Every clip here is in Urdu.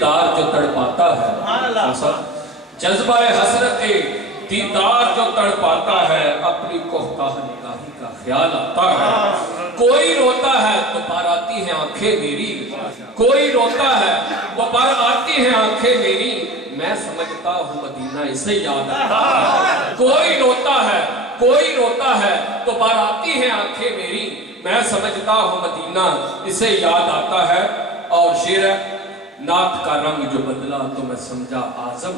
دیدار جو تڑپاتا ہے، جذبہ حسرت دیدار جو تڑپاتا ہے، اپنی کوہتاہ نگاہی کا خیال آتا ہے۔ کوئی روتا ہے تو بار آتی ہیں آنکھیں میری، کوئی روتا ہے تو بار آتی ہیں آنکھیں میری، میں سمجھتا ہوں مدینہ اسے یاد آتا ہے۔ کوئی روتا ہے تو بار آتی ہیں آنکھیں میری، میں سمجھتا ہوں مدینہ اسے یاد آتا ہے۔ اور شعر ہے، نعت کا رنگ جو بدلا تو میں سمجھا اعظم،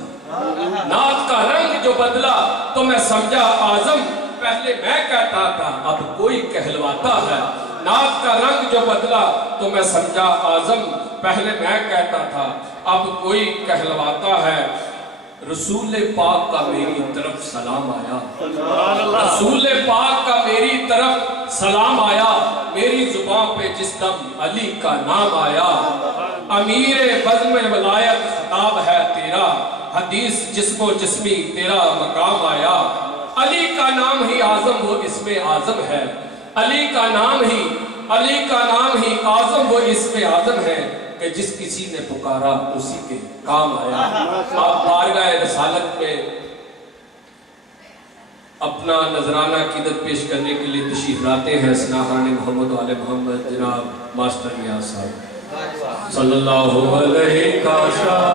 نعت کا رنگ جو بدلا تو میں سمجھا اعظم، پہلے میں کہتا تھا اب کوئی کہلواتا ہے۔ نعت کا رنگ جو بدلا تو میں سمجھا اعظم، پہلے میں کہتا تھا اب کوئی کہلواتا ہے۔ رسول پاک کا میری طرف سلام آیا، رسول پاک کا میری طرف سلام آیا، میری زبان پہ جس دم علی کا نام آیا۔ امیر بزم ولایت خطاب ہے تیرا، حدیث جسم و جسمی تیرا مقام آیا۔ علی کا نام ہی اعظم وہ اسم اعظم ہے، علی کا نام ہی اعظم وہ اسم اعظم ہے، کہ جس کسی نے پکارا اسی کے کام آیا۔ آپ بارگاہ رسالت میں اپنا نذرانہ عقیدت پیش کرنے کے لیے تشریف لاتے ہیں سناخان محمد و آل محمد جناب ماسٹر نیاز صاحب صلی اللہ علیہ وسلم۔